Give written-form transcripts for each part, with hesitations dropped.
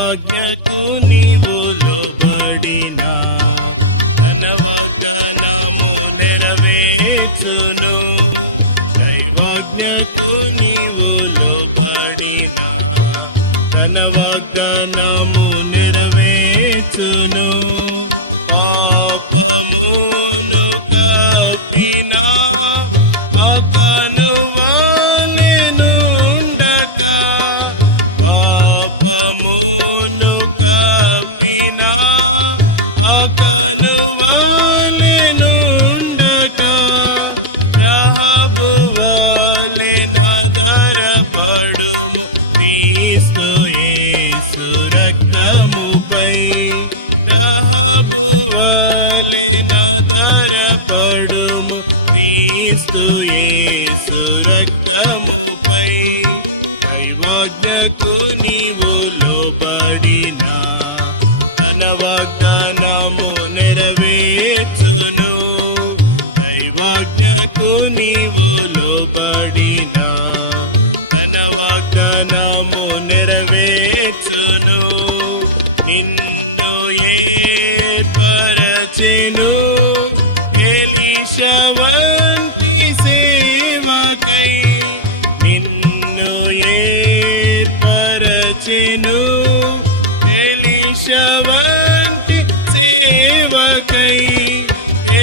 దైవాజ్ఞకు నీవు లోబడినా తన వాగ్దానము నెరవేర్చును. దైవాజ్ఞకు నీవు లోబడినా తన వాగ్దానము నెరవేర్చును. పాపమును కప్పినా అకనువాలెనుండక, పాపమును కప్పినా అకనువాలెనుండక, రహబువలె ఆధారపడుము క్రీస్తు యేసు రక్తముపై. రహబువలె ఆధారపడుము క్రీస్తు యేసు రక్తముపై. దైవాజ్ఞకు నీవు లోబడినా తన వాగ్దానము నెరవేర్చును. దైవాజ్ఞకు నీవు లోబడినా తన వాగ్దానము నెరవేర్చును. నిన్ను ఏర్పరచెను ఎలీషా వంటి సేవకై. నిన్ను ఏర్పరచెను ఎలీషా వంటి సేవకై.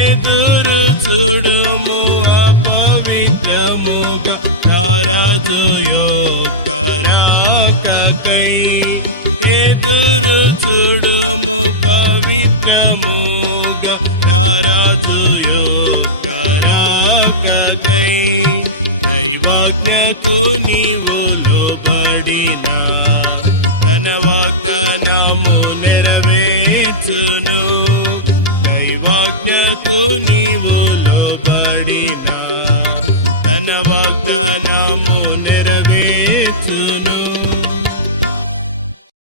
ఎదురు చూడుము అపవిత్రముగా రాజు యొక్క రాకకై. ఎదురు చూడుము పవిత్రముగా రాజు యొక్క రాకకై. దైవాజ్ఞకు నీవు లోబడినా